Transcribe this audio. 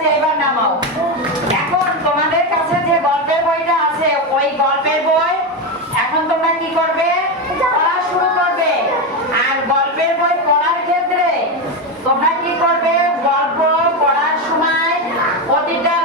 আছে, এবার নামাও। এখন তোমাদের কাছে যে গল্পের বইটা আছে, ওই গল্পের বই এখন তোমরা কি করবে? পড়া শুরু করবে। আর গল্পের বই পড়ার ক্ষেত্রে তোমরা কি করবে? গল্প পড়ার সময় প্রতিটা